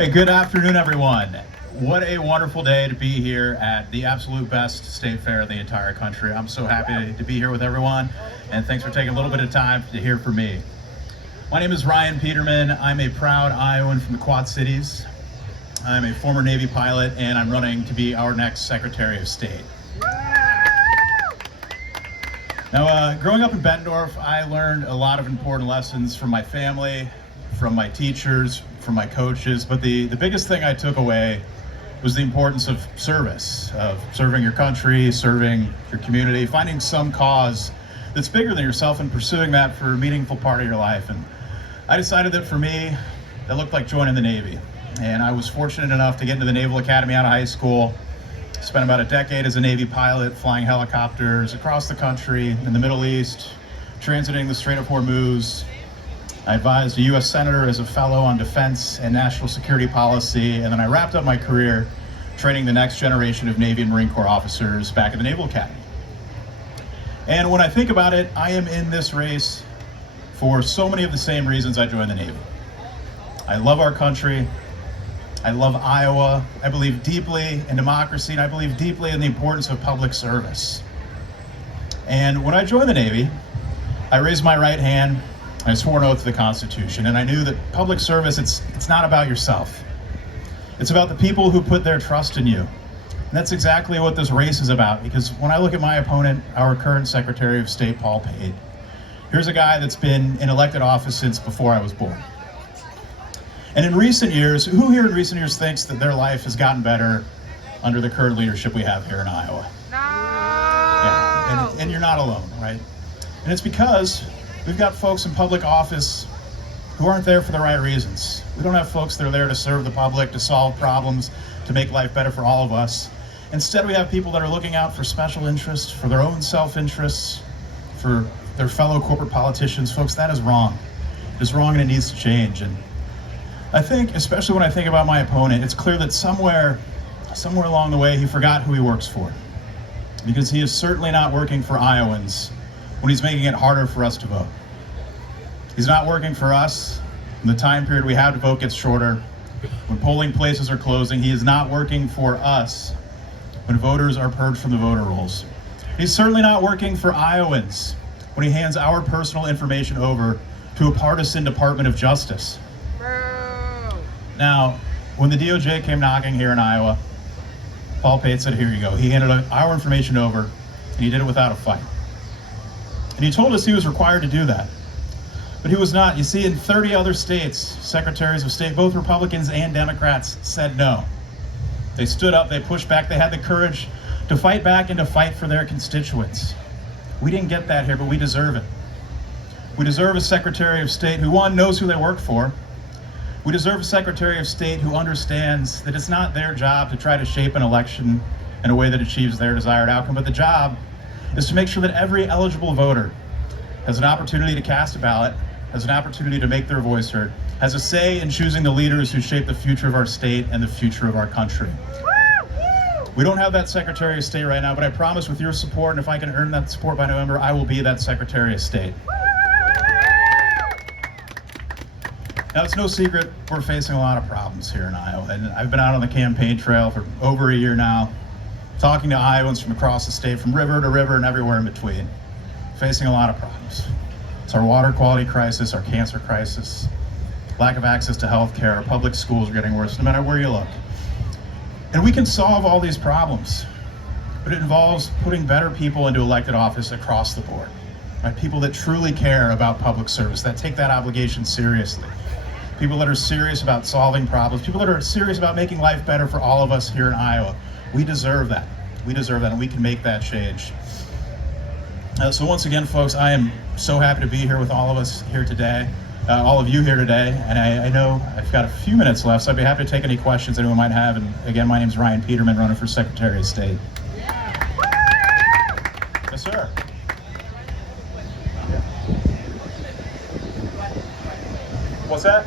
Hey, good afternoon, everyone. What a wonderful day to be here at the absolute best state fair in the entire country. I'm so happy to be here with everyone, and thanks for taking a little bit of time to hear from me. My name is Ryan Peterman. I'm a proud Iowan from the Quad Cities. I'm a former Navy pilot, and I'm running to be our next Secretary of State. Now, growing up in Bettendorf, I learned a lot of important lessons from my family, from my teachers, from my coaches, but the biggest thing I took away was the importance of service, of serving your country, serving your community, finding some cause that's bigger than yourself and pursuing that for a meaningful part of your life. And I decided that for me, that looked like joining the Navy. And I was fortunate enough to get into the Naval Academy out of high school, spent about a decade as a Navy pilot, flying helicopters across the country, in the Middle East, transiting the Strait of Hormuz. I advised a U.S. Senator as a fellow on defense and national security policy, and then I wrapped up my career training the next generation of Navy and Marine Corps officers back at the Naval Academy. And when I think about it, I am in this race for so many of the same reasons I joined the Navy. I love our country. I love Iowa. I believe deeply in democracy, and I believe deeply in the importance of public service. And when I joined the Navy, I raised my right hand. I swore an oath to the Constitution, and I knew that public service, it's not about yourself. It's about the people who put their trust in you. And that's exactly what this race is about, because when I look at my opponent, our current Secretary of State, Paul Pate, here's a guy that's been in elected office since before I was born. And in recent years, who here in recent years thinks that their life has gotten better under the current leadership we have here in Iowa? No! Yeah, and you're not alone, right? And it's because we've got folks in public office who aren't there for the right reasons. We don't have folks that are there to serve the public, to solve problems, to make life better for all of us. Instead, we have people that are looking out for special interests, for their own self-interests, for their fellow corporate politicians. Folks, that is wrong. It is wrong and it needs to change. And I think, especially when I think about my opponent, it's clear that somewhere along the way, he forgot who he works for. Because he is certainly not working for Iowans when he's making it harder for us to vote. He's not working for us when the time period we have to vote gets shorter, when polling places are closing. He is not working for us when voters are purged from the voter rolls. He's certainly not working for Iowans when he hands our personal information over to a partisan Department of Justice. Now, when the DOJ came knocking here in Iowa, Paul Pate said, "Here you go." He handed our information over, and he did it without a fight. And he told us he was required to do that. But he was not. You see, in 30 other states, secretaries of state, both Republicans and Democrats, said no. They stood up, they pushed back, they had the courage to fight back and to fight for their constituents. We didn't get that here, but we deserve it. We deserve a Secretary of State who, one, knows who they work for. We deserve a Secretary of State who understands that it's not their job to try to shape an election in a way that achieves their desired outcome, but the job is to make sure that every eligible voter has an opportunity to cast a ballot, has an opportunity to make their voice heard, has a say in choosing the leaders who shape the future of our state and the future of our country. We don't have that Secretary of State right now, but I promise with your support, and if I can earn that support by November, I will be that Secretary of State. Now, it's no secret we're facing a lot of problems here in Iowa, and I've been out on the campaign trail for over a year now, talking to Iowans from across the state, from river to river and everywhere in between, facing a lot of problems. It's our water quality crisis, our cancer crisis, lack of access to health care, our public schools are getting worse no matter where you look. And we can solve all these problems, but it involves putting better people into elected office across the board, right? People that truly care about public service, that take that obligation seriously. People that are serious about solving problems, people that are serious about making life better for all of us here in Iowa. We deserve that. We deserve that, and we can make that change. So once again, folks, I am so happy to be here with all of us here today, all of you here today, and I know I've got a few minutes left, so I'd be happy to take any questions anyone might have. And again, my name is Ryan Peterman, running for Secretary of State. Yes, sir. What's that?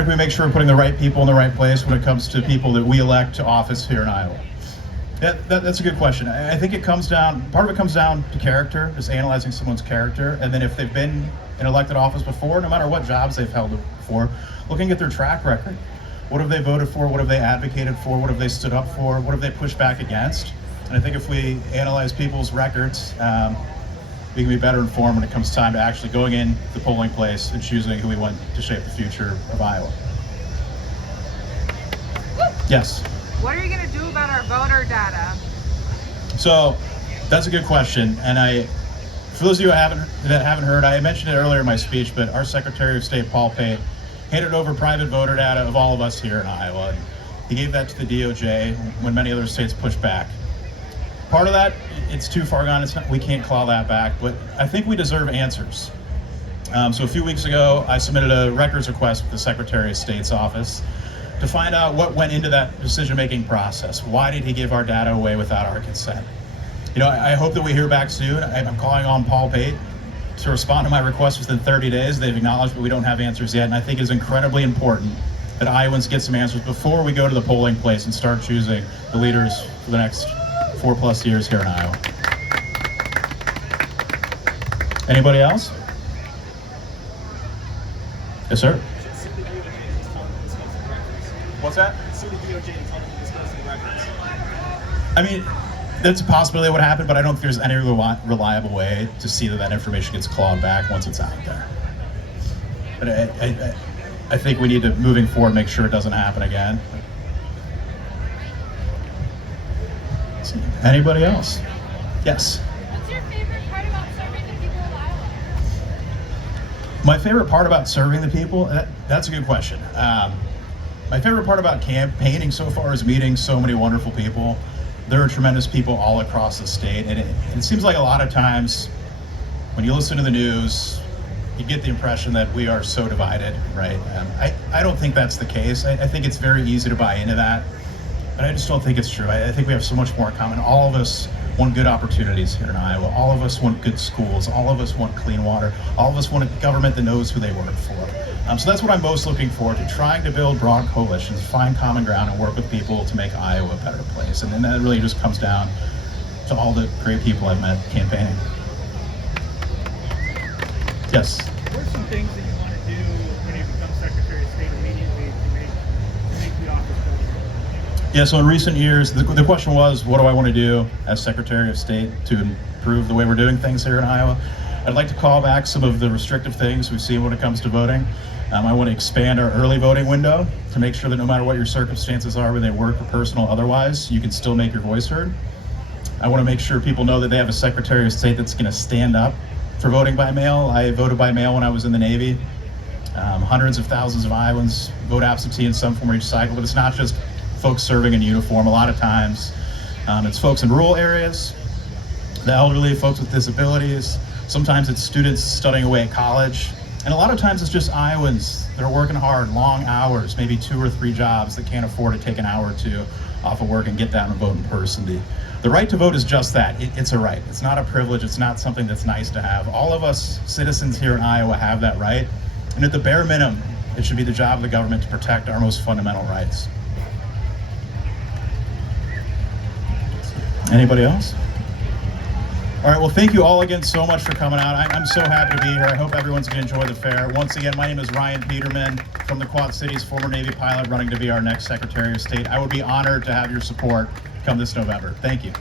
how do we make sure we're putting the right people in the right place when it comes to people that we elect to office here in Iowa? That's a good question. I think part of it comes down to character, just analyzing someone's character, and then if they've been in elected office before, no matter what jobs they've held before, looking at their track record. What have they voted for? What have they advocated for? What have they stood up for? What have they pushed back against? And I think if we analyze people's records, we can be better informed when it comes time to actually going in the polling place and choosing who we want to shape the future of Iowa. Yes? What are you going to do about our voter data? So that's a good question. And for those of you that haven't heard, I mentioned it earlier in my speech, but our Secretary of State, Paul Pate, handed over private voter data of all of us here in Iowa. He gave that to the DOJ when many other states pushed back. Part of that, it's too far gone. We can't claw that back, but I think we deserve answers. So a few weeks ago, I submitted a records request with the Secretary of State's office to find out what went into that decision-making process. Why did he give our data away without our consent? I hope that we hear back soon. I'm calling on Paul Pate to respond to my request within 30 days. They've acknowledged that we don't have answers yet, and I think it's incredibly important that Iowans get some answers before we go to the polling place and start choosing the leaders for the next 4+ years here in Iowa. Anybody else? Yes, sir. What's that? I mean, that's a possibility that would happen, but I don't think there's any reliable way to see that information gets clawed back once it's out there. But I think we need to, moving forward, make sure it doesn't happen again. Anybody else? Yes? What's your favorite part about serving the people of Iowa? My favorite part about serving the people? That's a good question. My favorite part about campaigning so far is meeting so many wonderful people. There are tremendous people all across the state, and it seems like a lot of times when you listen to the news, you get the impression that we are so divided, right? I don't think that's the case. I think it's very easy to buy into that, but I just don't think it's true. I think we have so much more in common. All of us want good opportunities here in Iowa. All of us want good schools. All of us want clean water. All of us want a government that knows who they work for. So that's what I'm most looking forward to, trying to build broad coalitions, find common ground, and work with people to make Iowa a better place. And then that really just comes down to all the great people I've met campaigning. Yes? What are some things that you want to do when you become Secretary of State immediately to make the office better? Yeah, so in recent years, the question was, what do I want to do as Secretary of State to improve the way we're doing things here in Iowa? I'd like to call back some of the restrictive things we've seen when it comes to voting. I want to expand our early voting window to make sure that no matter what your circumstances are, whether they work or personal or otherwise, you can still make your voice heard. I want to make sure people know that they have a Secretary of State that's going to stand up for voting by mail. I voted by mail when I was in the Navy. Hundreds of thousands of Iowans vote absentee in some form or each cycle, but it's not just folks serving in uniform. A lot of times it's folks in rural areas, the elderly, folks with disabilities. Sometimes it's students studying away at college. And a lot of times it's just Iowans that are working hard, long hours, maybe 2 or 3 jobs that can't afford to take an hour or two off of work and get down and vote in person. The right to vote is just that. It's a right. It's not a privilege. It's not something that's nice to have. All of us citizens here in Iowa have that right. And at the bare minimum, it should be the job of the government to protect our most fundamental rights. Anybody else? All right, well, thank you all again so much for coming out. I'm so happy to be here. I hope everyone's going to enjoy the fair. Once again, my name is Ryan Peterman from the Quad Cities, former Navy pilot, running to be our next Secretary of State. I would be honored to have your support come this November. Thank you.